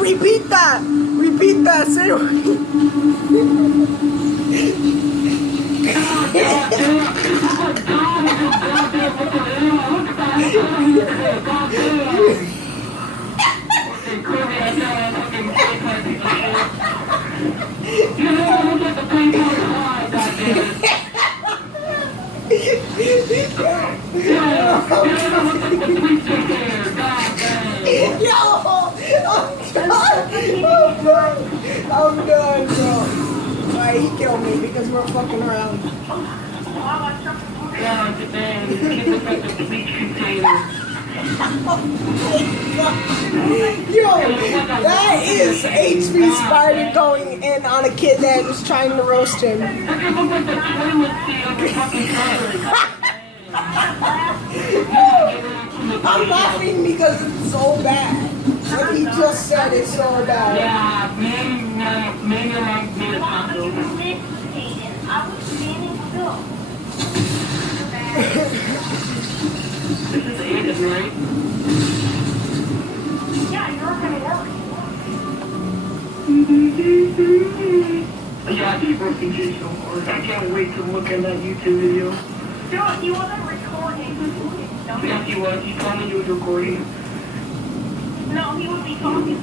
Wait, repeat that. Repeat that. Say I'm done, bro. Alright, he killed me because we're fucking around. Yo, that is HB Spider going in on a kid that was trying to roast him. I'm laughing because it's so bad. What he just said is so bad. Yeah, maybe like this. I was standing still. This is Aiden, right? Yeah, you're gonna work. Yeah, I keep working too so hard. I can't wait to look at that YouTube video. Dude, he wasn't recording. Yes, he was. He told me he was recording. No, he would be talking.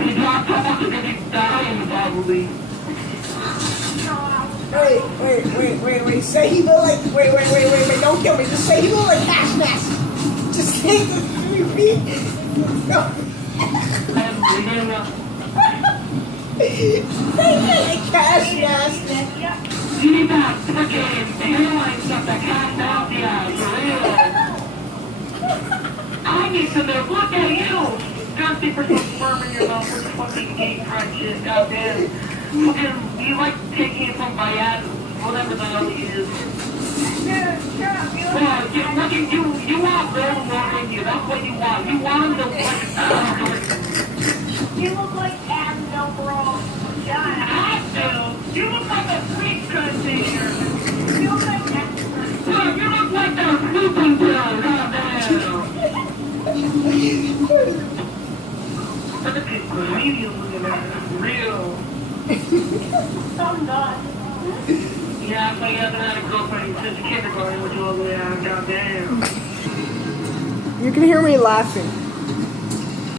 He's not talking because he's dying, probably. Wait. Say he look like. Wait. Don't kill me. Just say he look like Cash Mask. Just say the repeat. No. Say like Cash Mask. You need that fucking airline stuff that Cash Mask has, for real. I need to know. Look at you. Dusty for some sperm in your mouth with fucking gay fried shit. Goddamn. Fucking, you like taking it from Bayad, whatever the hell he is. Yeah, you want Golden War in you. That's what you want. You want him to look You look like Advil, bro. Advil? You look like a sweet container. You look like Advil. Look, you look like a sleeping pill. Goddamn. Look at this comedian looking at it. Real. I'm not. Yeah, so you haven't had a girlfriend since kindergarten with you all the way out. Goddamn. You can hear me laughing.